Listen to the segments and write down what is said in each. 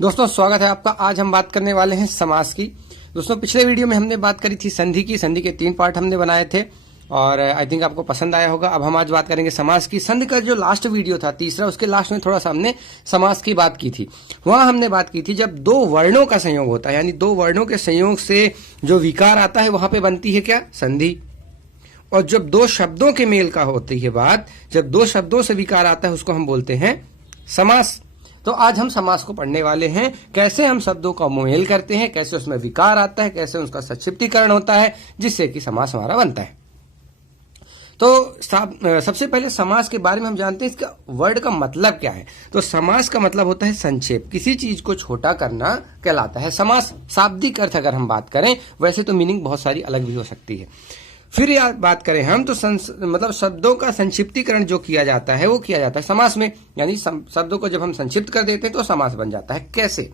दोस्तों स्वागत है आपका। आज हम बात करने वाले हैं समास की। दोस्तों पिछले वीडियो में हमने बात करी थी संधि की। संधि के 3 पार्ट हमने बनाए थे और आई थिंक आपको पसंद आया होगा। अब हम आज बात करेंगे समास की। संधि का जो लास्ट वीडियो था तीसरा, उसके लास्ट में थोड़ा सा हमने समास की बात की थी। वहां हमने बात की थी जब 2 वर्णों का संयोग होता है, यानी 2 वर्णों के संयोग से जो विकार आता है वहां पे बनती है क्या? संधि। और जब 2 शब्दों के मेल का होती है बात, जब 2 शब्दों से विकार आता है उसको हम बोलते हैं समास। तो आज हम समास को पढ़ने वाले हैं, कैसे हम शब्दों का मेल करते हैं, कैसे उसमें विकार आता है, कैसे उसका संक्षिप्तीकरण होता है जिससे कि समास हमारा बनता है। तो सबसे पहले समास के बारे में हम जानते हैं इसका वर्ड का मतलब क्या है। तो समास का मतलब होता है संक्षेप, किसी चीज को छोटा करना कहलाता है समास। शाब्दिक अर्थ अगर हम बात करें, वैसे तो मीनिंग बहुत सारी अलग भी हो सकती है। फिर यार बात करें हम तो मतलब शब्दों का संक्षिप्तीकरण जो किया जाता है वो किया जाता है समास में, यानी शब्दों को जब हम संक्षिप्त कर देते हैं तो समास बन जाता है। कैसे?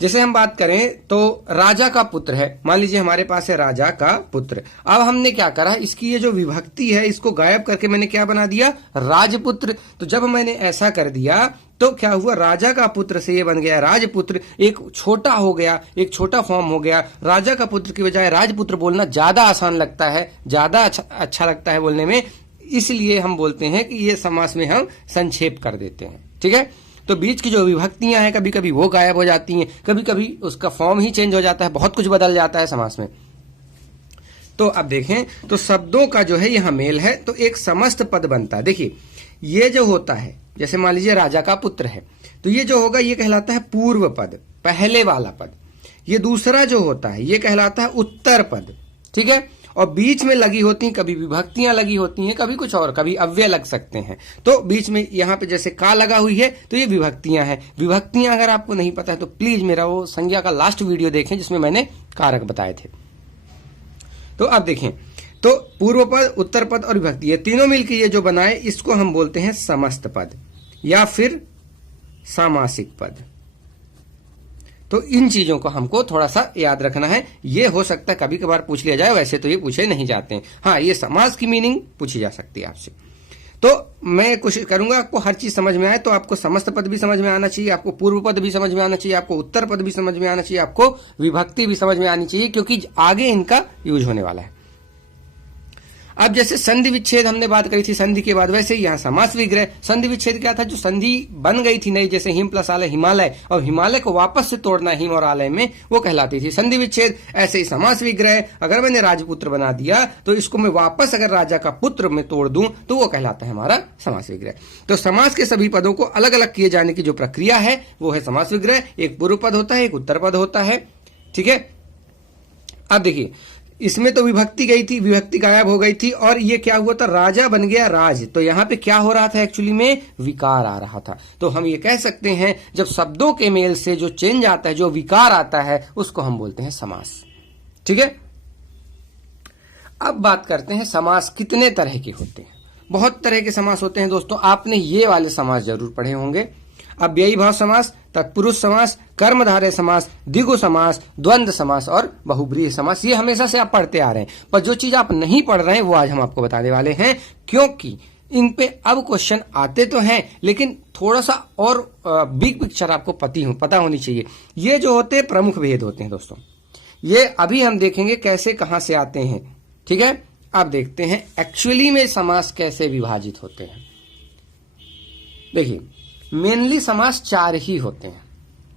जैसे हम बात करें तो राजा का पुत्र है, मान लीजिए हमारे पास है राजा का पुत्र। अब हमने क्या करा, इसकी ये जो विभक्ति है इसको गायब करके मैंने क्या बना दिया? राजपुत्र। तो जब मैंने ऐसा कर दिया तो क्या हुआ? राजा का पुत्र से ये बन गया राजपुत्र। एक छोटा हो गया, एक छोटा फॉर्म हो गया। राजा का पुत्र की बजाय राजपुत्र बोलना ज्यादा आसान लगता है, ज्यादा अच्छा लगता है बोलने में, इसलिए हम बोलते हैं कि ये समास में हम संक्षेप कर देते हैं। ठीक है, तो बीच की जो विभक्तियां हैं कभी कभी वो गायब हो जाती हैं, कभी कभी उसका फॉर्म ही चेंज हो जाता है, बहुत कुछ बदल जाता है समास में। तो अब देखें तो शब्दों का जो है यहां मेल है तो एक समस्त पद बनता है। देखिए ये जो होता है, जैसे मान लीजिए राजा का पुत्र है, तो ये जो होगा ये कहलाता है पूर्व पद, पहले वाला पद। ये दूसरा जो होता है ये कहलाता है उत्तर पद। ठीक है, और बीच में लगी होती हैं, कभी विभक्तियां लगी होती हैं, कभी कुछ और, कभी अव्यय लग सकते हैं। तो बीच में यहां पे जैसे का लगा हुई है तो ये विभक्तियां हैं। विभक्तियां अगर आपको नहीं पता है तो प्लीज मेरा वो संज्ञा का लास्ट वीडियो देखें जिसमें मैंने कारक बताए थे। तो अब देखें तो पूर्व पद, उत्तर पद और विभक्ति, ये तीनों मिलकर ये जो बनाए इसको हम बोलते हैं समस्त पद या फिर सामासिक पद। तो इन चीजों को हमको थोड़ा सा याद रखना है। ये हो सकता है कभी कभार पूछ लिया जाए, वैसे तो ये पूछे नहीं जाते हैं। हाँ, ये समास की मीनिंग पूछी जा सकती है आपसे। तो मैं कोशिश करूंगा आपको हर चीज समझ में आए। तो आपको समस्त पद भी समझ में आना चाहिए, आपको पूर्व पद भी समझ में आना चाहिए, आपको उत्तर पद भी समझ में आना चाहिए, आपको विभक्ति भी समझ में आनी चाहिए, क्योंकि आगे इनका यूज होने वाला है। अब जैसे संधि विच्छेद हमने बात करी थी संधि के बाद, वैसे ही यहाँ समास विग्रह। संधि विच्छेद क्या था? जो संधि बन गई थी नई, जैसे हिम प्लस आलय हिमालय, और हिमालय को वापस से तोड़ना हिम और आलय में, वो कहलाती थी संधि विच्छेद। ऐसे ही समास विग्रह, अगर मैंने राजपुत्र बना दिया तो इसको मैं वापस अगर राजा का पुत्र में तोड़ दूं तो वो कहलाता है हमारा समास विग्रह। तो समास के सभी पदों को अलग अलग किए जाने की जो प्रक्रिया है वो है समास विग्रह। एक पूर्व पद होता है, एक उत्तर पद होता है। ठीक है, अब देखिए इसमें तो विभक्ति गई थी, विभक्ति गायब हो गई थी और ये क्या हुआ था? राजा बन गया राज। तो यहां पे क्या हो रहा था? एक्चुअली में विकार आ रहा था। तो हम ये कह सकते हैं जब शब्दों के मेल से जो चेंज आता है, जो विकार आता है, उसको हम बोलते हैं समास। ठीक है, अब बात करते हैं समास कितने तरह के होते हैं। बहुत तरह के समास होते हैं दोस्तों। आपने ये वाले समास जरूर पढ़े होंगे: अव्ययी भाव समास, तत्पुरुष समास, कर्मधारय समास, द्विगु समास, द्वंद्व समास और बहुब्रीहि समास। ये हमेशा से आप पढ़ते आ रहे हैं, पर जो चीज आप नहीं पढ़ रहे हैं वो आज हम आपको बताने वाले हैं, क्योंकि इन पे अब क्वेश्चन आते तो हैं लेकिन थोड़ा सा और बिग पिक्चर आपको पता होनी चाहिए। ये जो होते हैं प्रमुख भेद होते हैं दोस्तों, ये अभी हम देखेंगे कैसे कहां से आते हैं। ठीक है, अब देखते हैं एक्चुअली में समास कैसे विभाजित होते हैं। देखिए मेनली समास 4 ही होते हैं।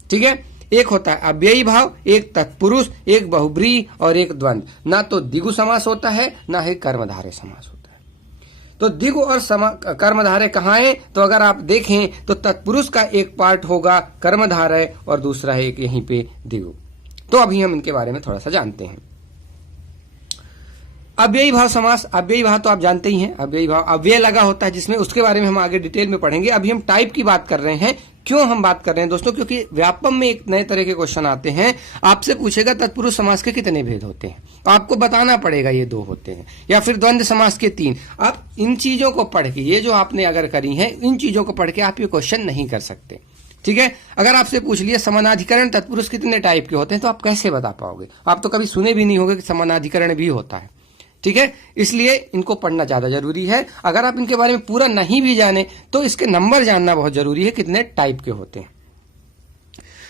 ठीक है, एक होता है अव्ययी भाव, एक तत्पुरुष, एक बहुब्रीहि और एक द्वंद्व। ना तो द्विगु समास होता है ना ही कर्मधारय समास होता है। तो द्विगु और कर्मधारय कहाँ है? तो अगर आप देखें तो तत्पुरुष का एक पार्ट होगा कर्मधारय और दूसरा है एक यहीं पे द्विगु। तो अभी हम इनके बारे में थोड़ा सा जानते हैं। अव्ययी भाव समास, अव्ययी भाव तो आप जानते ही हैं, अव्ययी भाव अव्यय लगा होता है जिसमें, उसके बारे में हम आगे डिटेल में पढ़ेंगे। अभी हम टाइप की बात कर रहे हैं। क्यों हम बात कर रहे हैं दोस्तों? क्योंकि व्यापम में एक नए तरह के क्वेश्चन आते हैं। आपसे पूछेगा तत्पुरुष समास के कितने भेद होते हैं, आपको बताना पड़ेगा ये 2 होते हैं, या फिर द्वंद्व समास के 3। आप इन चीजों को पढ़ के, ये जो आपने अगर करी है, इन चीजों को पढ़ के आप ये क्वेश्चन नहीं कर सकते। ठीक है, अगर आपसे पूछ लिया समानाधिकरण तत्पुरुष कितने टाइप के होते हैं तो आप कैसे बता पाओगे? आप तो कभी सुने भी नहीं होंगे कि समानाधिकरण भी होता है। ठीक है, इसलिए इनको पढ़ना ज्यादा जरूरी है। अगर आप इनके बारे में पूरा नहीं भी जाने तो इसके नंबर जानना बहुत जरूरी है, कितने टाइप के होते हैं।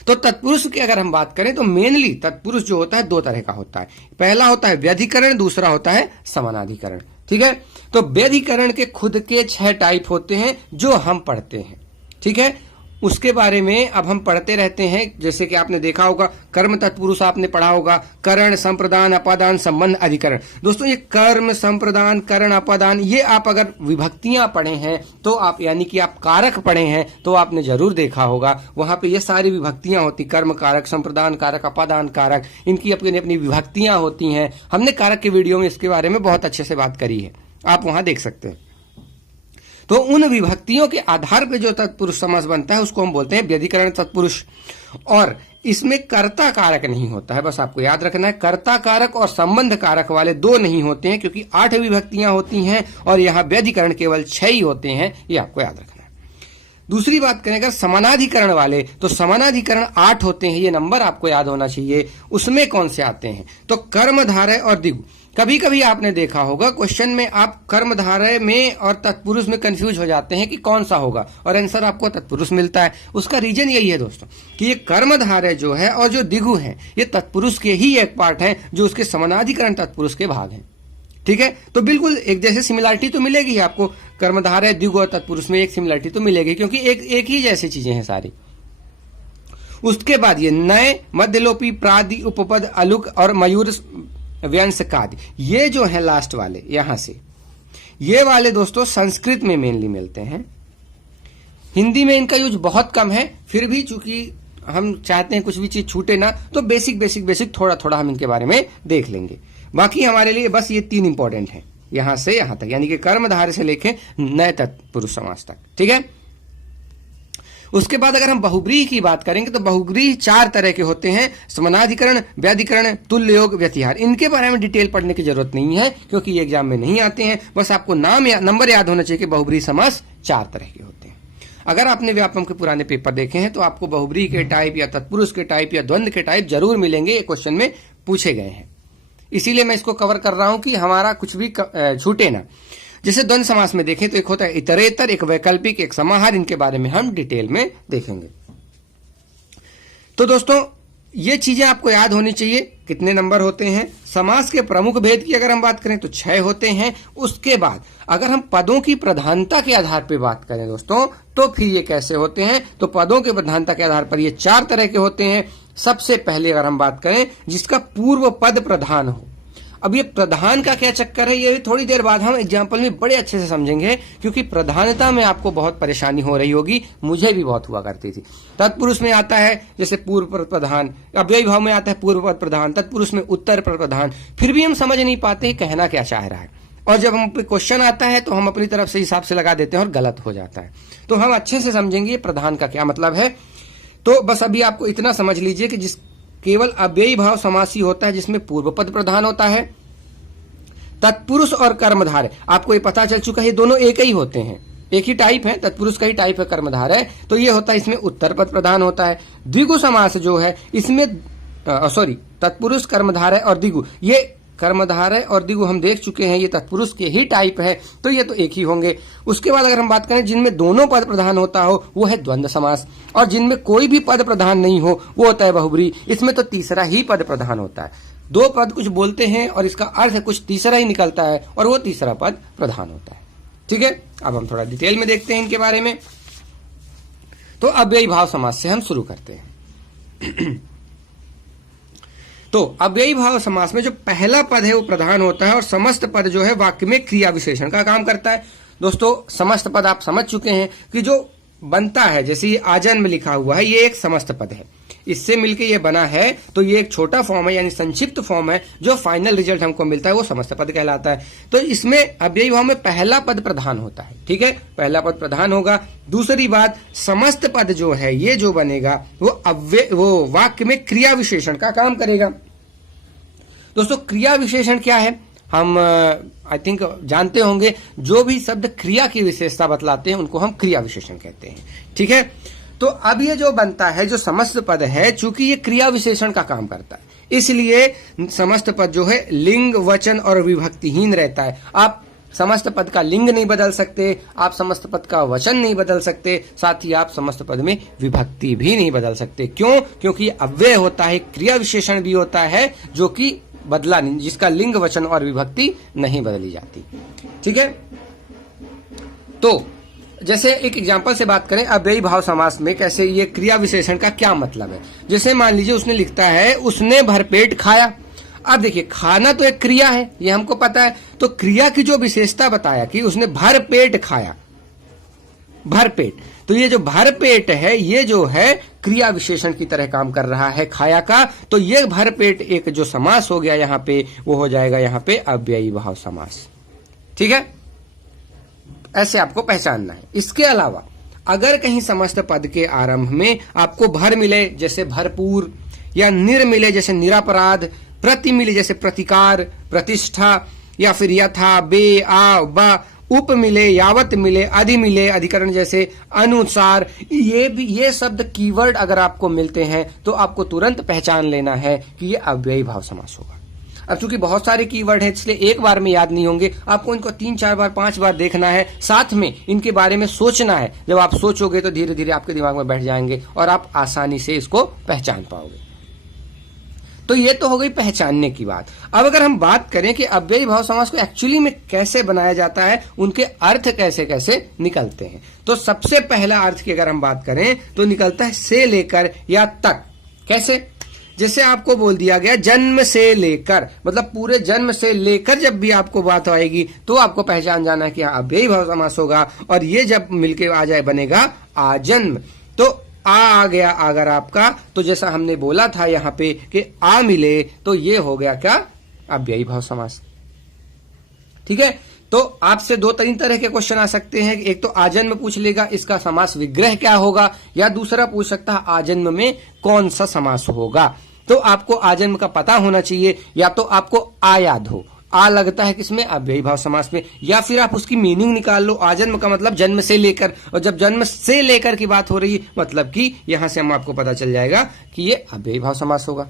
तो तत्पुरुष की अगर हम बात करें तो मेनली तत्पुरुष जो होता है दो तरह का होता है। पहला होता है व्यधिकरण, दूसरा होता है समानाधिकरण। ठीक है, तो व्यधिकरण के खुद के 6 टाइप होते हैं जो हम पढ़ते हैं। ठीक है, उसके बारे में अब हम पढ़ते रहते हैं। जैसे कि आपने देखा होगा कर्म तत्पुरुष आपने पढ़ा होगा, करण, संप्रदान, अपादान, संबंध, अधिकरण। दोस्तों ये कर्म, संप्रदान, करण, अपादान, ये आप अगर विभक्तियां पढ़े हैं तो आप यानी कि आप कारक पढ़े हैं तो आपने जरूर देखा होगा, वहां पे ये सारी विभक्तियां होती, कर्म कारक, संप्रदान कारक, अपादान कारक, इनकी अपनी अपनी विभक्तियां होती हैं। हमने कारक के वीडियो में इसके बारे में बहुत अच्छे से बात करी है, आप वहां देख सकते हैं। तो उन विभक्तियों के आधार पर जो तत्पुरुष समास बनता है उसको हम बोलते हैं व्यधिकरण तत्पुरुष। और इसमें कर्ता कारक नहीं होता है, बस आपको याद रखना है। कर्ता कारक और संबंध कारक वाले 2 नहीं होते हैं, क्योंकि 8 विभक्तियां होती हैं और यहां व्यधिकरण केवल 6 ही होते हैं, ये आपको याद रखना है। दूसरी बात करें अगर समानाधिकरण वाले, तो समानाधिकरण 8 होते हैं, ये नंबर आपको याद होना चाहिए। उसमें कौन से आते हैं, तो कर्मधारय और द्विगु। कभी कभी आपने देखा होगा क्वेश्चन में आप कर्मधारय में और तत्पुरुष में कंफ्यूज हो जाते हैं कि कौन सा होगा, और आंसर आपको तत्पुरुष मिलता है। उसका रीजन यही है दोस्तों कि ये कर्मधारय जो है और जो द्विगु है ये तत्पुरुष के ही एक पार्ट है, जो उसके समानाधिकरण तत्पुरुष के भाग हैं। ठीक है, तो बिल्कुल एक जैसे सिमिलरिटी तो मिलेगी आपको, कर्मधारय, द्विगु और तत्पुरुष में एक सिमिलरिटी तो मिलेगी, क्योंकि एक ही जैसी चीजें हैं सारी। उसके बाद ये नए, मध्यलोपी, प्रादि, उपपद, अलुक और मयूर व्यंजकादि, ये जो है लास्ट वाले यहां से, ये वाले दोस्तों संस्कृत में मेनली मिलते हैं। हिंदी में इनका यूज बहुत कम है, फिर भी चूंकि हम चाहते हैं कुछ भी चीज छूटे ना, तो बेसिक थोड़ा थोड़ा हम इनके बारे में देख लेंगे। बाकी हमारे लिए बस ये 3 इंपॉर्टेंट है, यहां से यहां तक, यानी कि कर्मधारय से लेके नए तत्पुरुष समास तक। ठीक है, उसके बाद अगर हम बहुब्रीहि की बात करेंगे तो बहुब्रीहि 4 तरह के होते हैं, समानाधिकरण, व्याधिकरण, तुल्य योग, व्यतिहार। इनके बारे में डिटेल पढ़ने की जरूरत नहीं है, क्योंकि ये एग्जाम में नहीं आते हैं। बस आपको नंबर याद होना चाहिए कि बहुब्रीहि समास 4 तरह के होते हैं। अगर आपने व्यापम के पुराने पेपर देखे हैं तो आपको बहुब्रीहि के टाइप या तत्पुरुष के टाइप या द्वंद्व के टाइप जरूर मिलेंगे, ये क्वेश्चन में पूछे गए हैं। इसीलिए मैं इसको कवर कर रहा हूं कि हमारा कुछ भी छूटे ना। जैसे द्वंद्व समास में देखें तो एक होता है इतरेतर, एक वैकल्पिक, एक समाहार। इनके बारे में हम डिटेल में देखेंगे। तो दोस्तों ये चीजें आपको याद होनी चाहिए, कितने नंबर होते हैं। समास के प्रमुख भेद की अगर हम बात करें तो 6 होते हैं। उसके बाद अगर हम पदों की प्रधानता के आधार पर बात करें दोस्तों, तो फिर ये कैसे होते हैं, तो पदों के प्रधानता के आधार पर ये 4 तरह के होते हैं। सबसे पहले अगर हम बात करें जिसका पूर्व पद प्रधान हो। अब ये प्रधान का क्या चक्कर है, ये थोड़ी देर बाद हम एग्जाम्पल में बड़े अच्छे से समझेंगे, क्योंकि प्रधानता में आपको बहुत परेशानी हो रही होगी, मुझे भी बहुत हुआ करती थी। तत्पुरुष में आता है जैसे पूर्व पद प्रधान, अव्ययी भाव में आता है पूर्व पद प्रधान, तत्पुरुष में उत्तर पद प्रधान। फिर भी हम समझ नहीं पाते कहना क्या चाह रहा है, और जब हम पे क्वेश्चन आता है तो हम अपनी तरफ से हिसाब से लगा देते हैं और गलत हो जाता है। तो हम अच्छे से समझेंगे प्रधान का क्या मतलब है। तो बस अभी आपको इतना समझ लीजिए कि जिस केवल अव्ययी भाव समासी होता है जिसमें पूर्व पद प्रधान होता है। तत्पुरुष और कर्मधारय आपको ये पता चल चुका है, ये दोनों एक ही होते हैं, एक ही टाइप है, तत्पुरुष का ही टाइप है कर्मधारय। तो ये होता है, इसमें उत्तर पद प्रधान होता है। द्विगु समास जो है इसमें तत्पुरुष, कर्मधारय और द्विगु, ये कर्मधारय और द्विगु हम देख चुके हैं, ये तत्पुरुष के ही टाइप है, तो ये तो एक ही होंगे। उसके बाद अगर हम बात करें जिनमें दोनों पद प्रधान होता हो वो है द्वंद्व समास, और जिनमें कोई भी पद प्रधान नहीं हो वो होता है बहुब्रीहि। इसमें तो तीसरा ही पद प्रधान होता है, 2 पद कुछ बोलते हैं और इसका अर्थ कुछ तीसरा ही निकलता है और वो तीसरा पद प्रधान होता है। ठीक है, अब हम थोड़ा डिटेल में देखते हैं इनके बारे में। तो अव्ययी भाव समास से हम शुरू करते हैं। तो अव्ययी भाव समास में जो पहला पद है वो प्रधान होता है और समस्त पद जो है वाक्य में क्रिया विशेषण का काम करता है। दोस्तों समस्त पद आप समझ चुके हैं कि जो बनता है, जैसे ये आजन्म लिखा हुआ है, ये एक समस्त पद है, इससे मिलके ये बना है, तो ये एक छोटा फॉर्म है यानी संक्षिप्त फॉर्म है, जो फाइनल रिजल्ट हमको मिलता है वो समस्त पद कहलाता है। तो इसमें अव्ययी भाव में पहला पद प्रधान होता है। ठीक है, पहला पद प्रधान होगा। दूसरी बात, समस्त पद जो है ये जो बनेगा वो वाक्य में क्रिया विशेषण का काम करेगा। दोस्तों क्रिया विशेषण क्या है, हम आई थिंक जानते होंगे, जो भी शब्द क्रिया की विशेषता बतलाते हैं उनको हम क्रिया विशेषण कहते हैं। ठीक है, तो अब ये जो बनता है, जो समस्त पद है, चूंकि ये क्रिया विशेषण का काम करता है, इसलिए समस्त पद जो है लिंग, वचन और विभक्तिहीन रहता है। आप समस्त पद का लिंग नहीं बदल सकते, आप समस्त पद का वचन नहीं बदल सकते, साथ ही आप समस्त पद में विभक्ति भी नहीं बदल सकते। क्यों? क्योंकि अव्यय होता है, क्रिया विशेषण भी होता है जो कि बदला नहीं, जिसका लिंग, वचन और विभक्ति नहीं बदली जाती। ठीक है, तो जैसे एक एग्जांपल से बात करें, अव्ययी भाव समास में कैसे ये क्रिया विशेषण का क्या मतलब है। जैसे मान लीजिए उसने लिखता है उसने भरपेट खाया। अब देखिए खाना तो एक क्रिया है, ये हमको पता है, तो क्रिया की जो विशेषता बताया कि उसने भरपेट खाया, भरपेट, तो ये जो भरपेट है ये जो है क्रिया विशेषण की तरह काम कर रहा है खाया का। तो ये भरपेट एक जो समास हो गया यहाँ पे, वो हो जाएगा यहाँ पे अव्ययी भाव समास। ठीक है, ऐसे आपको पहचानना है। इसके अलावा अगर कहीं समस्त पद के आरंभ में आपको भर मिले जैसे भरपूर, या निर मिले जैसे निरपराध, प्रति मिले जैसे प्रतिकार, प्रतिष्ठा, या फिर यथा, बे, आ, बा, उप मिले, यावत मिले, अधि मिले, अधिकरण जैसे अनुसार, ये शब्द कीवर्ड अगर आपको मिलते हैं तो आपको तुरंत पहचान लेना है कि ये अव्ययी भाव समास होगा। अब चूंकि बहुत सारे कीवर्ड है इसलिए एक बार में याद नहीं होंगे, आपको इनको 3, 4 बार, 5 बार देखना है, साथ में इनके बारे में सोचना है। जब आप सोचोगे तो धीरे धीरे आपके दिमाग में बैठ जाएंगे और आप आसानी से इसको पहचान पाओगे। तो ये तो हो गई पहचानने की बात। अब अगर हम बात करें कि अव्ययी भाव समास को एक्चुअली में कैसे बनाया जाता है, उनके अर्थ कैसे कैसे निकलते हैं, तो सबसे पहला अर्थ की अगर हम बात करें तो निकलता है से लेकर या तक। कैसे? जैसे आपको बोल दिया गया जन्म से लेकर, मतलब पूरे जन्म से लेकर जब भी आपको बात आएगी तो आपको पहचान जाना है कि अव्ययी भाव समास होगा। और ये जब मिलके आ जाए बनेगा आजन्म। तो आ गया अगर आपका, तो जैसा हमने बोला था यहाँ पे कि आ मिले, तो ये हो गया क्या? अव्ययी भाव समास। ठीक है, तो आपसे 2-3 तरह के क्वेश्चन आ सकते हैं। एक तो आजन्म पूछ लेगा इसका समास विग्रह क्या होगा, या दूसरा पूछ सकता है आजन्म में कौन सा समास होगा। तो आपको आजन्म का पता होना चाहिए, या तो आपको आ याद हो, आ लगता है किसमें? अव्ययी भाव समास में, या फिर आप उसकी मीनिंग निकाल लो। आजन्म का मतलब जन्म से लेकर, और जब जन्म से लेकर की बात हो रही है मतलब कि यहां से हम आपको पता चल जाएगा कि ये अव्ययी भाव समास होगा।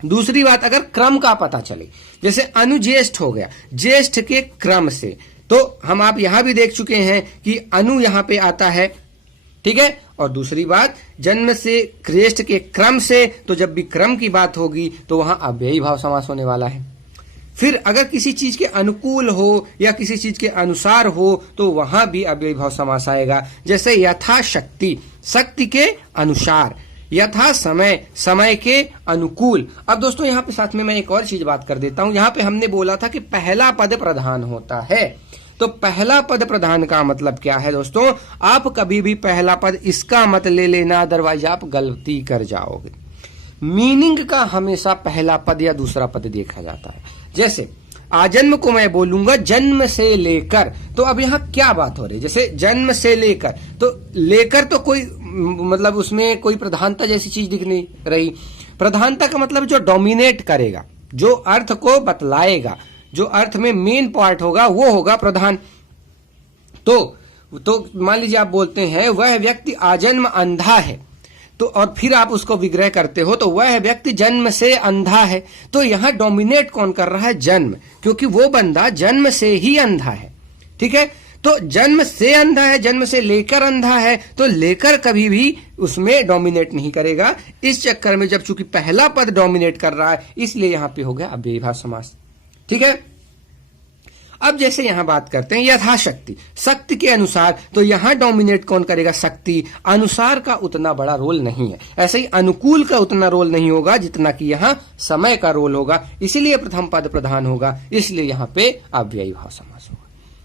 दूसरी बात, अगर क्रम का पता चले, जैसे अनुज्येष्ठ हो गया, ज्येष्ठ के क्रम से, तो हम आप यहां भी देख चुके हैं कि अनु यहां पे आता है। ठीक है, और दूसरी बात जन्म से श्रेष्ठ के क्रम से, तो जब भी क्रम की बात होगी तो वहां अव्ययी भाव समास होने वाला है। फिर अगर किसी चीज के अनुकूल हो या किसी चीज के अनुसार हो तो वहां भी अव्ययी भाव समास आएगा। जैसे यथाशक्ति, शक्ति के अनुसार, यथा समय, समय के अनुकूल। अब दोस्तों यहाँ पे साथ में मैं एक और चीज बात कर देता हूं। यहाँ पे हमने बोला था कि पहला पद प्रधान होता है, तो पहला पद प्रधान का मतलब क्या है दोस्तों? आप कभी भी पहला पद इसका मत ले लेना, अदरवाइज आप गलती कर जाओगे। मीनिंग का हमेशा पहला पद या दूसरा पद देखा जाता है। जैसे आजन्म को मैं बोलूंगा जन्म से लेकर, तो अब यहाँ क्या बात हो रही है? जैसे जन्म से लेकर, तो लेकर तो कोई मतलब उसमें कोई प्रधानता जैसी चीज दिख नहीं रही। प्रधानता का मतलब जो डोमिनेट करेगा, जो अर्थ को बतलाएगा, जो अर्थ में मेन पार्ट होगा वो होगा प्रधान। तो मान लीजिए आप बोलते हैं वह व्यक्ति आजन्म अंधा है, तो और फिर आप उसको विग्रह करते हो तो वह व्यक्ति जन्म से अंधा है। तो यहां डोमिनेट कौन कर रहा है? जन्म, क्योंकि वो बंदा जन्म से ही अंधा है। ठीक है, तो जन्म से अंधा है, जन्म से लेकर अंधा है, तो लेकर कभी भी उसमें डोमिनेट नहीं करेगा। इस चक्कर में जब चूंकि पहला पद डोमिनेट कर रहा है इसलिए यहां पे हो गया अव्ययी भाव समास। ठीक है, अब जैसे यहां बात करते हैं यथाशक्ति, शक्ति के अनुसार, तो यहां डोमिनेट कौन करेगा? शक्ति। अनुसार का उतना बड़ा रोल नहीं है, ऐसे ही अनुकूल का उतना रोल नहीं होगा जितना कि यहां समय का रोल होगा, इसीलिए प्रथम पद प्रधान होगा, इसलिए यहां पे अव्ययी भाव समास होगा।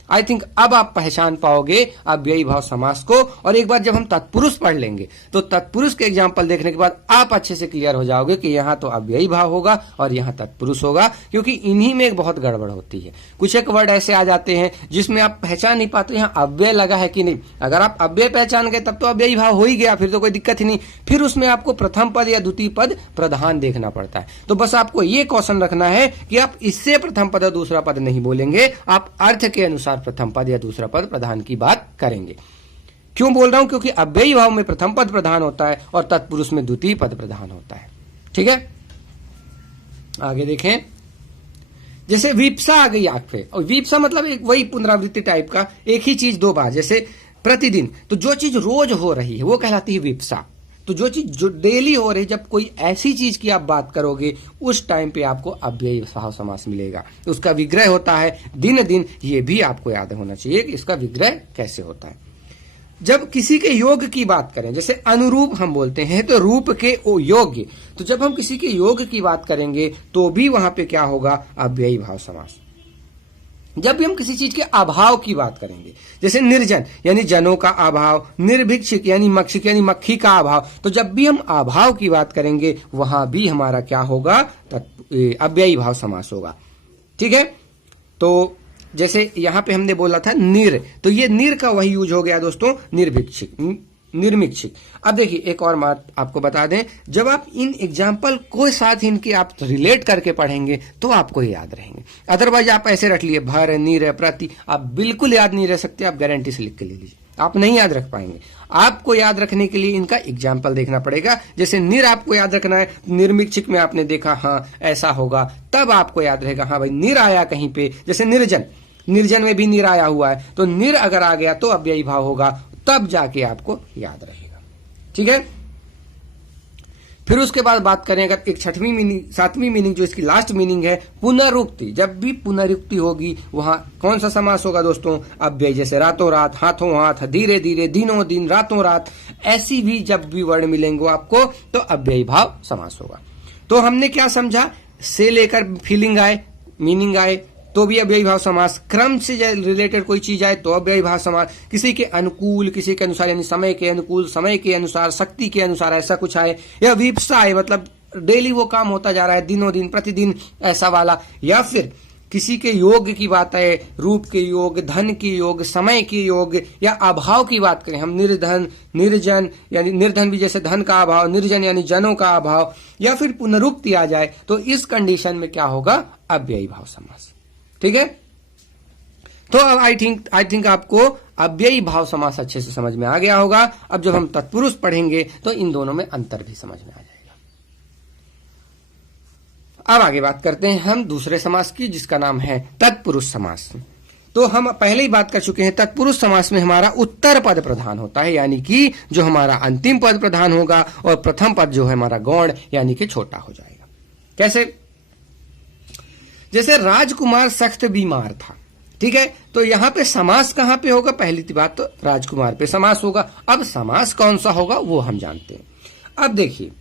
आई थिंक अब आप पहचान पाओगे अव्ययी भाव समास को। और एक बार जब हम तत्पुरुष पढ़ लेंगे तो तत्पुरुष के एग्जाम्पल देखने के बाद आप अच्छे से क्लियर हो जाओगे कि यहाँ तो अव्ययी भाव होगा और यहाँ तत्पुरुष होगा, क्योंकि इन्हीं में एक बहुत गड़बड़ होती है। कुछ एक वर्ड ऐसे आ जाते हैं जिसमें आप पहचान नहीं पाते यहाँ अव्यय लगा है कि नहीं। अगर आप अव्यय पहचान गए तब तो अव्ययी भाव हो ही गया, फिर तो कोई दिक्कत ही नहीं। फिर उसमें आपको प्रथम पद या द्वितीय पद प्रधान देखना पड़ता है। तो बस आपको ये क्वेश्चन रखना है कि आप इससे प्रथम पद और दूसरा पद नहीं बोलेंगे, आप अर्थ के अनुसार प्रथम पद या दूसरा पद प्रधान की बात करेंगे। क्यों बोल रहा हूं? क्योंकि अव्ययी भाव में प्रथम पद प्रधान होता है और तत्पुरुष में द्वितीय पद प्रधान होता है। ठीक है, आगे देखें, जैसे विप्सा आ गई आंख पे, और विप्सा मतलब एक वही पुनरावृत्ति टाइप का, एक ही चीज दो बार, जैसे प्रतिदिन, तो जो चीज रोज हो रही है वो कहलाती है विप्सा। तो जो चीज जो डेली हो रही, जब कोई ऐसी चीज की आप बात करोगे उस टाइम पे आपको अव्ययी भाव समास मिलेगा। उसका विग्रह होता है दिन दिन, ये भी आपको याद होना चाहिए कि इसका विग्रह कैसे होता है। जब किसी के योग की बात करें, जैसे अनुरूप हम बोलते हैं, तो रूप के योग्य, तो जब हम किसी के योग की बात करेंगे तो भी वहां पे क्या होगा, अव्ययी भाव समास। जब भी हम किसी चीज के अभाव की बात करेंगे, जैसे निर्जन यानी जनों का अभाव, निर्भिक्षिक यानी मक्षिक यानी मक्खी का अभाव, तो जब भी हम अभाव की बात करेंगे वहां भी हमारा क्या होगा, अव्ययी भाव समास होगा। ठीक है, तो जैसे यहां पे हमने बोला था निर, तो ये निर का वही यूज हो गया दोस्तों, निर्भिक्षिक, निर्मिक्षिक। अब देखिए एक और बात आपको बता दें, जब आप इन एग्जाम्पल को साथ इनके आप रिलेट करके पढ़ेंगे तो आपको याद रहेंगे। अदरवाइज आप ऐसे रख लिए भर, निर, प्रति, आप बिल्कुल याद नहीं रह सकते। आप गारंटी से लिख के ले लीजिए, आप नहीं याद रख पाएंगे। आपको याद रखने के लिए इनका एग्जाम्पल देखना पड़ेगा। जैसे निर आपको याद रखना है, निर्मिक्षिक में आपने देखा हाँ ऐसा होगा, तब आपको याद रहेगा हाँ भाई निर आया कहीं पे। जैसे निर्जन, निर्जन में भी निर आया हुआ है, तो निर अगर आ गया तो अव्ययी भाव होगा, तब जाके आपको याद रहेगा। ठीक है, फिर उसके बाद बात करें अगर एक छठवीं मीनिंग, सातवीं मीनिंग जो इसकी लास्ट मीनिंग है, पुनरुक्ति। जब भी पुनरुक्ति होगी वहां कौन सा समास होगा दोस्तों, अव्ययी। जैसे रातों रात, हाथों हाथ, धीरे धीरे, दिनों दिन, रातों रात, ऐसी भी जब भी वर्ड मिलेंगे आपको तो अव्ययी भाव समास होगा। तो हमने क्या समझा, से लेकर फीलिंग आए, मीनिंग आए तो भी अव्ययी भाव समास, क्रम से रिलेटेड कोई चीज आए तो अव्ययी भाव समास, किसी के अनुकूल, किसी के अनुसार यानी समय के अनुकूल, समय के अनुसार, शक्ति के अनुसार ऐसा कुछ आए, या विप्सा आए मतलब डेली वो काम होता जा रहा है, दिनों दिन, प्रतिदिन ऐसा वाला, या फिर किसी के योग की बात है, रूप के योग, धन के योग, समय के योग, या अभाव की बात करें हम, निर्धन, निर्जन यानी निर्धन भी जैसे धन का अभाव, निर्जन यानी जनों का अभाव, या फिर पुनरुक्ति आ जाए, तो इस कंडीशन में क्या होगा, अव्ययी भाव समास। ठीक है, तो अब आई थिंक आपको अव्ययी भाव समास अच्छे से समझ में आ गया होगा। अब जब हम तत्पुरुष पढ़ेंगे तो इन दोनों में अंतर भी समझ में आ जाएगा। अब आगे बात करते हैं हम दूसरे समास की, जिसका नाम है तत्पुरुष समास। तो हम पहले ही बात कर चुके हैं, तत्पुरुष समास में हमारा उत्तर पद प्रधान होता है, यानी कि जो हमारा अंतिम पद प्रधान होगा, और प्रथम पद जो है हमारा गौण यानी कि छोटा हो जाएगा। कैसे, जैसे राजकुमार सख्त बीमार था। ठीक है, तो यहां पे समास कहां पे होगा, पहली बात तो राजकुमार पे समास होगा। अब समास कौन सा होगा वो हम जानते हैं। अब देखिए,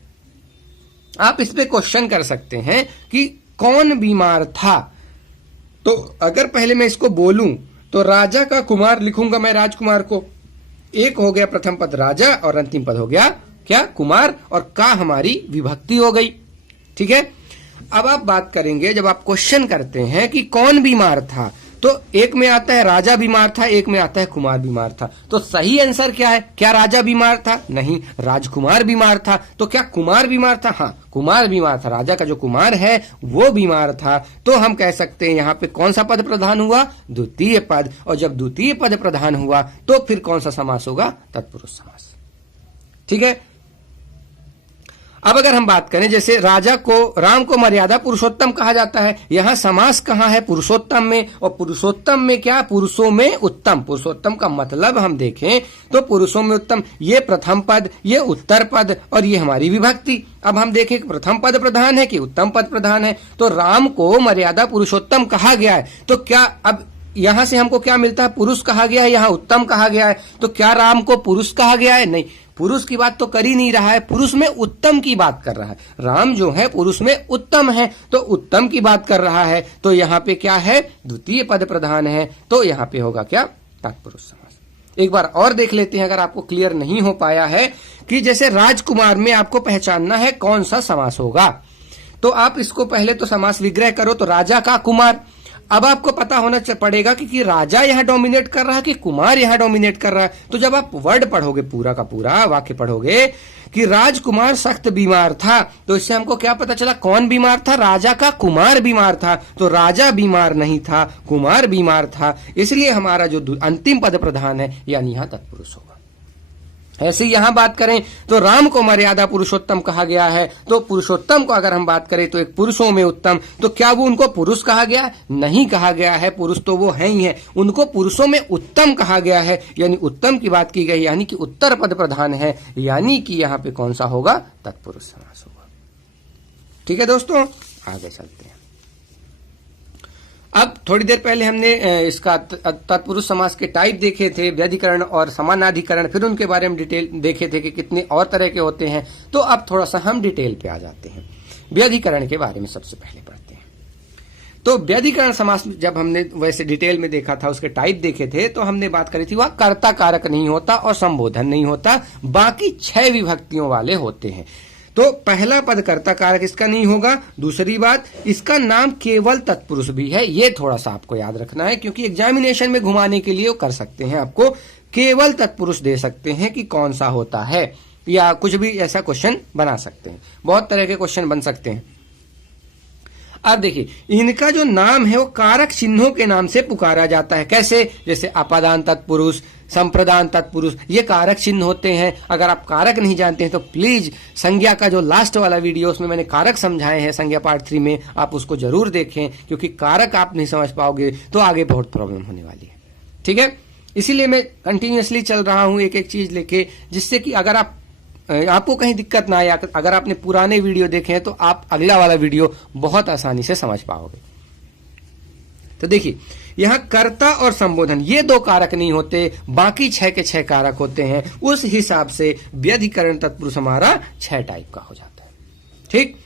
आप इस पे क्वेश्चन कर सकते हैं कि कौन बीमार था। तो अगर पहले मैं इसको बोलूं तो राजा का कुमार लिखूंगा मैं राजकुमार को, एक हो गया प्रथम पद राजा और अंतिम पद हो गया क्या, कुमार, और का हमारी विभक्ति हो गई। ठीक है, अब आप बात करेंगे, जब आप क्वेश्चन करते हैं कि कौन बीमार था, तो एक में आता है राजा बीमार था, एक में आता है कुमार बीमार था। तो सही आंसर क्या है, क्या राजा बीमार था, नहीं, राजकुमार बीमार था। तो क्या कुमार बीमार था, हाँ कुमार बीमार था, राजा का जो कुमार है वो बीमार था। तो हम कह सकते हैं यहाँ पे कौन सा पद प्रधान हुआ, द्वितीय पद, और जब द्वितीय पद प्रधान हुआ तो फिर कौन सा समास होगा, तत्पुरुष समास। ठीक है, अब अगर हम बात करें, जैसे राजा को, राम को मर्यादा पुरुषोत्तम कहा जाता है, यहां समास कहां है, पुरुषोत्तम में, और पुरुषोत्तम में क्या, पुरुषों में उत्तम। पुरुषोत्तम का मतलब हम देखें तो पुरुषों में उत्तम, ये प्रथम पद, ये उत्तर पद, और ये हमारी विभक्ति। अब हम देखें प्रथम पद प्रधान है कि उत्तम पद प्रधान है। तो राम को मर्यादा पुरुषोत्तम कहा गया है, तो क्या अब यहां से हमको क्या मिलता है, पुरुष कहा गया है, यहाँ उत्तम कहा गया है, तो क्या राम को पुरुष कहा गया है, नहीं, पुरुष की बात तो कर ही नहीं रहा है, पुरुष में उत्तम की बात कर रहा है। राम जो है पुरुष में उत्तम है, तो उत्तम की बात कर रहा है। तो यहाँ पे क्या है, द्वितीय पद प्रधान है, तो यहाँ पे होगा क्या, तत्पुरुष समास। एक बार और देख लेते हैं, अगर आपको क्लियर नहीं हो पाया है, कि जैसे राजकुमार में आपको पहचानना है कौन सा समास होगा, तो आप इसको पहले तो समास विग्रह करो, तो राजा का कुमार। अब आपको पता होना पड़ेगा कि राजा यहां डोमिनेट कर रहा है कि कुमार यहां डोमिनेट कर रहा है। तो जब आप वर्ड पढ़ोगे, पूरा का पूरा वाक्य पढ़ोगे कि राजकुमार सख्त बीमार था, तो इससे हमको क्या पता चला, कौन बीमार था, राजा का कुमार बीमार था। तो राजा बीमार नहीं था, कुमार बीमार था, इसलिए हमारा जो अंतिम पद प्रधान है यानी यहां तत्पुरुष होगा। ऐसे ही यहां बात करें तो राम को मर्यादा पुरुषोत्तम कहा गया है। तो पुरुषोत्तम को अगर हम बात करें तो एक पुरुषों में उत्तम, तो क्या वो उनको पुरुष कहा गया? नहीं कहा गया है, पुरुष तो वो है ही है, उनको पुरुषों में उत्तम कहा गया है, यानी उत्तम की बात की गई, यानी कि उत्तर पद प्रधान है, यानी कि यहाँ पे कौन सा होगा? तत्पुरुष समास होगा। ठीक है दोस्तों, आगे चलते हैं। अब थोड़ी देर पहले हमने इसका तत्पुरुष समास के टाइप देखे थे, व्यधिकरण और समानाधिकरण, फिर उनके बारे में डिटेल देखे थे कि कितने और तरह के होते हैं। तो अब थोड़ा सा हम डिटेल पे आ जाते हैं। व्यधिकरण के बारे में सबसे पहले पढ़ते हैं। तो व्यधिकरण समास जब हमने वैसे डिटेल में देखा था, उसके टाइप देखे थे, तो हमने बात करी थी वह कर्ता कारक नहीं होता और संबोधन नहीं होता, बाकी 6 विभक्तियों वाले होते हैं। तो पहला पद कर्ता कारक इसका नहीं होगा। दूसरी बात, इसका नाम केवल तत्पुरुष भी है, ये थोड़ा सा आपको याद रखना है, क्योंकि एग्जामिनेशन में घुमाने के लिए वो कर सकते हैं, आपको केवल तत्पुरुष दे सकते हैं कि कौन सा होता है, या कुछ भी ऐसा क्वेश्चन बना सकते हैं। बहुत तरह के क्वेश्चन बन सकते हैं। अब देखिए, इनका जो नाम है वो कारक चिन्हों के नाम से पुकारा जाता है। कैसे? जैसे अपादान तत्पुरुष, संप्रदान तत्पुरुष, ये कारक चिन्ह होते हैं। अगर आप कारक नहीं जानते हैं तो प्लीज संज्ञा का जो लास्ट वाला वीडियो, उसमें मैंने कारक समझाए हैं, संज्ञा पार्ट 3 में, आप उसको जरूर देखें, क्योंकि कारक आप नहीं समझ पाओगे तो आगे बहुत प्रॉब्लम होने वाली है। ठीक है, इसीलिए मैं कंटिन्यूअसली चल रहा हूं एक एक चीज लेके, जिससे कि अगर आपको कहीं दिक्कत ना आए, अगर आपने पुराने वीडियो देखे हैं तो आप अगला वाला वीडियो बहुत आसानी से समझ पाओगे। तो देखिए, यहां कर्ता और संबोधन ये 2 कारक नहीं होते, बाकी 6 के 6 कारक होते हैं। उस हिसाब से व्यधिकरण तत्पुरुष हमारा 6 टाइप का हो जाता है। ठीक,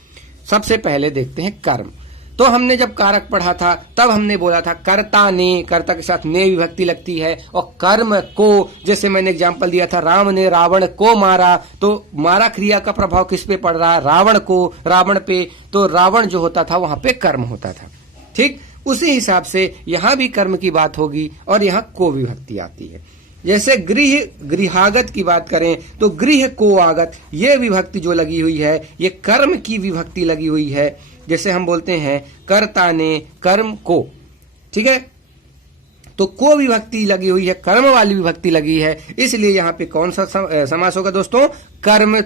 सबसे पहले देखते हैं कर्म। तो हमने जब कारक पढ़ा था तब हमने बोला था कर्ता ने, कर्ता के साथ ने विभक्ति लगती है, और कर्म को, जैसे मैंने एग्जांपल दिया था, राम ने रावण को मारा, तो मारा क्रिया का प्रभाव किस पे पड़ रहा है? रावण को, रावण पे, तो रावण जो होता था वहां पे कर्म होता था। ठीक, उसी हिसाब से यहां भी कर्म की बात होगी, और यहां को विभक्ति आती है। जैसे गृहागत की बात करें तो गृह को आगत, ये विभक्ति जो लगी हुई है ये कर्म की विभक्ति लगी हुई है। जैसे हम बोलते हैं कर्ता ने कर्म को, ठीक है, तो को विभक्ति लगी हुई है, कर्म वाली विभक्ति लगी है, इसलिए यहाँ पे कौन सा समास होगा दोस्तों? कर्म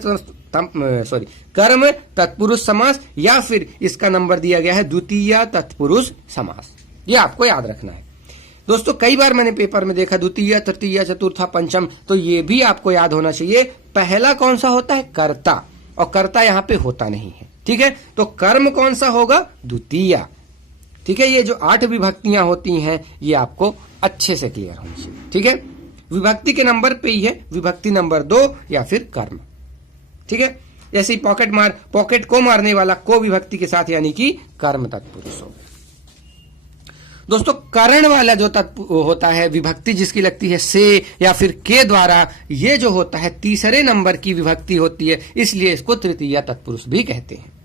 तत्पुरुष समास, या फिर इसका नंबर दिया गया है द्वितीय तत्पुरुष समास। ये आपको याद रखना है दोस्तों। कई बार मैंने पेपर में देखा द्वितीय, तृतीय, चतुर्थ, पंचम, तो ये भी आपको याद होना चाहिए। पहला कौन सा होता है? कर्ता, और कर्ता यहाँ पे होता नहीं है। ठीक है, तो कर्म कौन सा होगा? द्वितीय। ठीक है, ये जो 8 विभक्तियां होती हैं ये आपको अच्छे से क्लियर होनी चाहिए। ठीक है, विभक्ति के नंबर पे ही है, विभक्ति नंबर 2 या फिर कर्म। ठीक है, जैसे पॉकेट को मारने वाला को विभक्ति के साथ, यानी कि कर्म तत्पुरुष होगा। दोस्तों, करण वाला जो तत्व होता है, विभक्ति जिसकी लगती है से या फिर के द्वारा, ये जो होता है तीसरे नंबर की विभक्ति होती है, इसलिए इसको तृतीय तत्पुरुष भी कहते हैं।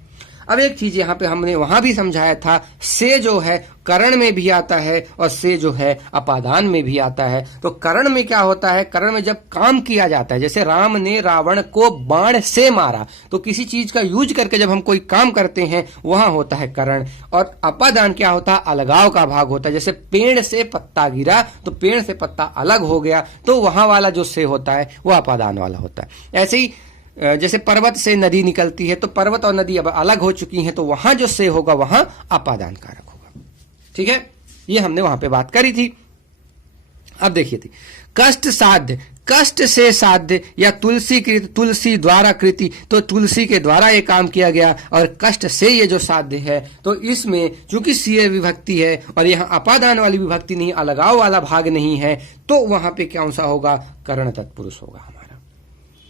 अब एक चीज यहाँ पे हमने वहां भी समझाया था, से जो है करण में भी आता है और से जो है अपादान में भी आता है। तो करण में क्या होता है? करण में जब काम किया जाता है, जैसे राम ने रावण को बाण से मारा, तो किसी चीज का यूज करके जब हम कोई काम करते हैं वहां होता है करण। और अपादान क्या होता है? अलगाव का भाग होता है। जैसे पेड़ से पत्ता गिरा तो पेड़ से पत्ता अलग हो गया, तो वहां वाला जो से होता है वह अपादान वाला होता है। ऐसे ही जैसे पर्वत से नदी निकलती है, तो पर्वत और नदी अब अलग हो चुकी हैं, तो वहां जो से होगा वहां अपादान कारक होगा। ठीक है, ये हमने वहां पे बात करी थी। अब देखिए थी कष्ट साध्य, कष्ट से साध्य, या तुलसी कृत, तुलसी द्वारा कृति, तो तुलसी के द्वारा ये काम किया गया, और कष्ट से ये जो साध्य है, तो इसमें चूंकि सीए विभक्ति है और यहाँ अपादान वाली विभक्ति नहीं, अलगाव वाला भाग नहीं है, तो वहां पे कौन सा होगा? करण तत्पुरुष होगा हमारा।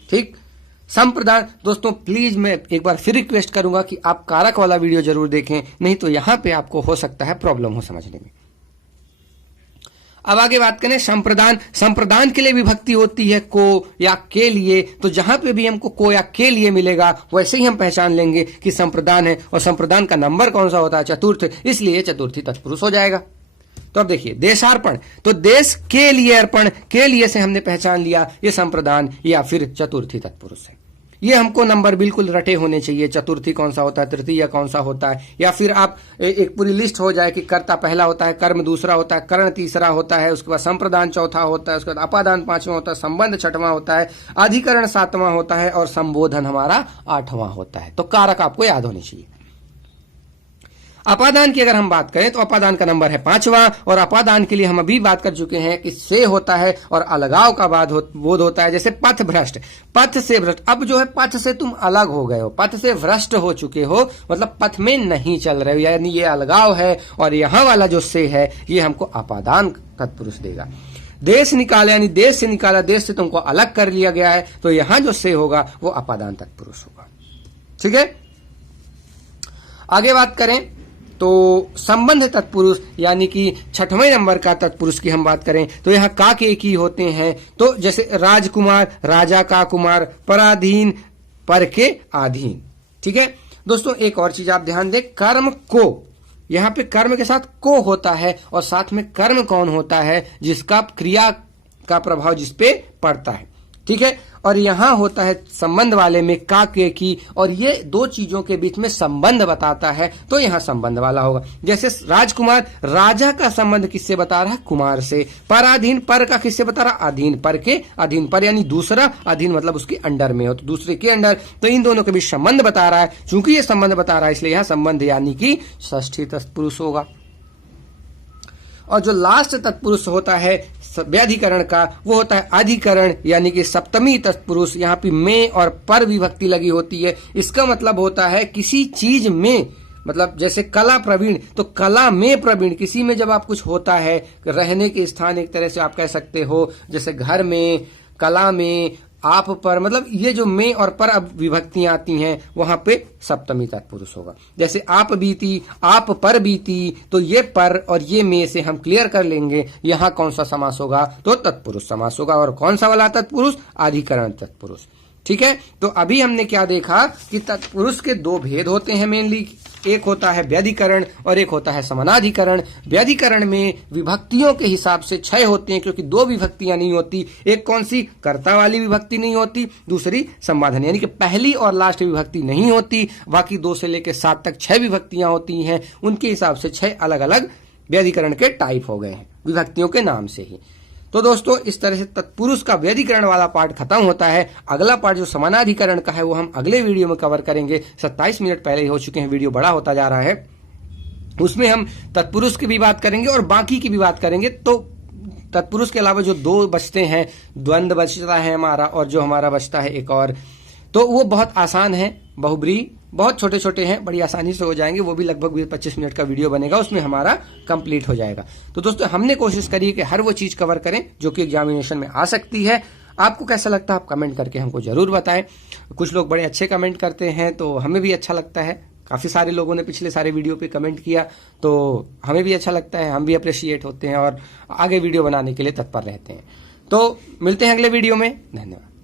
ठीक, संप्रदान दोस्तों प्लीज मैं एक बार फिर रिक्वेस्ट करूंगा कि आप कारक वाला वीडियो जरूर देखें, नहीं तो यहां पे आपको हो सकता है प्रॉब्लम हो समझने में। अब आगे बात करें संप्रदान। संप्रदान के लिए विभक्ति होती है को या के लिए, तो जहां पे भी हमको को या के लिए मिलेगा वैसे ही हम पहचान लेंगे कि संप्रदान है, और संप्रदान का नंबर कौन सा होता है? चतुर्थ, इसलिए चतुर्थी तत्पुरुष हो जाएगा। तो अब देखिए देशार्पण, तो देश के लिए अर्पण, के लिए से हमने पहचान लिया ये संप्रदान या फिर चतुर्थी तत्पुरुष है। ये हमको नंबर बिल्कुल रटे होने चाहिए। चतुर्थी कौन सा होता है, तृतीय कौन सा होता है, या फिर आप एक पूरी लिस्ट हो जाए कि कर्ता पहला होता है, कर्म दूसरा होता है, करण तीसरा होता है, उसके बाद संप्रदान चौथा होता है, उसके बाद अपादान पांचवा होता है, संबंध छठवां होता है, अधिकरण सातवां होता है और संबोधन हमारा आठवां होता है। तो कारक आपको याद होने चाहिए। अपादान की अगर हम बात करें तो अपादान का नंबर है 5वां, और अपादान के लिए हम अभी बात कर चुके हैं कि से होता है और अलगाव का बोध होता है। जैसे पथ भ्रष्ट, पथ से भ्रष्ट, अब जो है पथ से तुम अलग हो गए हो, पथ से भ्रष्ट हो चुके हो, मतलब पथ में नहीं चल रहे हो, यानी ये अलगाव है। और यहां वाला जो से है ये हमको अपादान तत्पुरुष देगा। देश निकाला, यानी देश से निकाला, देश से तुमको अलग कर लिया गया है, तो यहां जो से होगा वो अपादान तत्पुरुष होगा। ठीक है, आगे बात करें तो संबंध तत्पुरुष, यानी कि 6वें नंबर का तत्पुरुष की हम बात करें तो यहाँ का के एक ही होते हैं। तो जैसे राजकुमार, राजा का कुमार, पराधीन, पर के अधीन। ठीक है दोस्तों, एक और चीज आप ध्यान दें, कर्म को, यहाँ पे कर्म के साथ को होता है और साथ में कर्म कौन होता है, जिसका क्रिया का प्रभाव जिसपे पड़ता है। ठीक है, और यहां होता है संबंध वाले में का के की, और ये दो चीजों के बीच में संबंध बताता है, तो यहां संबंध वाला होगा। जैसे राजकुमार, राजा का संबंध किससे बता रहा है, कुमार से। पराधीन, पर का किससे बता रहा, अधीन, पर के अधीन, पर यानी दूसरा, अधीन मतलब उसके अंडर में हो, तो दूसरे के अंडर, तो इन दोनों के बीच संबंध बता रहा है। चूंकि ये संबंध बता रहा है इसलिए यहां संबंध यानी कि षष्ठी तत्पुरुष होगा। और जो लास्ट तत्पुरुष होता है व्याधिकरण का, वो होता है अधिकरण, यानी कि सप्तमी तत्पुरुष। यहाँ पे में और पर विभक्ति लगी होती है। इसका मतलब होता है किसी चीज में, मतलब जैसे कला प्रवीण, तो कला में प्रवीण, किसी में जब आप कुछ होता है, रहने के स्थान एक तरह से आप कह सकते हो, जैसे घर में, कला में, आप पर, मतलब ये जो में और पर अब विभक्तियां आती हैं वहां पे सप्तमी तत्पुरुष होगा। जैसे आप बीती, आप पर बीती, तो ये पर और ये में से हम क्लियर कर लेंगे यहां कौन सा समास होगा, तो तत्पुरुष समास होगा। और कौन सा वाला तत्पुरुष, अधिकरण तत्पुरुष। ठीक है, तो अभी हमने क्या देखा कि तत्पुरुष के दो भेद होते हैं मेनली, एक होता है व्याधिकरण और एक होता है समानाधिकरण। व्याधिकरण में विभक्तियों के हिसाब से 6 होते हैं, क्योंकि 2 विभक्तियां नहीं होती। एक कौन सी, कर्ता वाली विभक्ति नहीं होती, दूसरी संबाधन, यानी कि पहली और लास्ट विभक्ति नहीं होती। बाकी 2 से लेकर 7 तक 6 विभक्तियां होती हैं। उनके हिसाब से 6 अलग अलग व्याधिकरण के टाइप हो गए हैं विभक्तियों के नाम से ही। तो दोस्तों इस तरह से तत्पुरुष का व्याधिकरण वाला पार्ट खत्म होता है। अगला पार्ट जो समानाधिकरण का है वो हम अगले वीडियो में कवर करेंगे। 27 मिनट पहले ही हो चुके हैं, वीडियो बड़ा होता जा रहा है। उसमें हम तत्पुरुष की भी बात करेंगे और बाकी की भी बात करेंगे। तो तत्पुरुष के अलावा जो 2 बचते हैं, द्वंद्व बचता है हमारा, और जो हमारा बचता है एक और, तो वो बहुत आसान है। बहुब्रीहि बहुत छोटे छोटे हैं, बड़ी आसानी से हो जाएंगे। वो भी लगभग 25 मिनट का वीडियो बनेगा, उसमें हमारा कंप्लीट हो जाएगा। तो दोस्तों हमने कोशिश करी कि हर वो चीज कवर करें जो कि एग्जामिनेशन में आ सकती है। आपको कैसा लगता है आप कमेंट करके हमको जरूर बताएं। कुछ लोग बड़े अच्छे कमेंट करते हैं तो हमें भी अच्छा लगता है। काफी सारे लोगों ने पिछले सारे वीडियो पे कमेंट किया तो हमें भी अच्छा लगता है, हम भी अप्रिशिएट होते हैं और आगे वीडियो बनाने के लिए तत्पर रहते हैं। तो मिलते हैं अगले वीडियो में, धन्यवाद।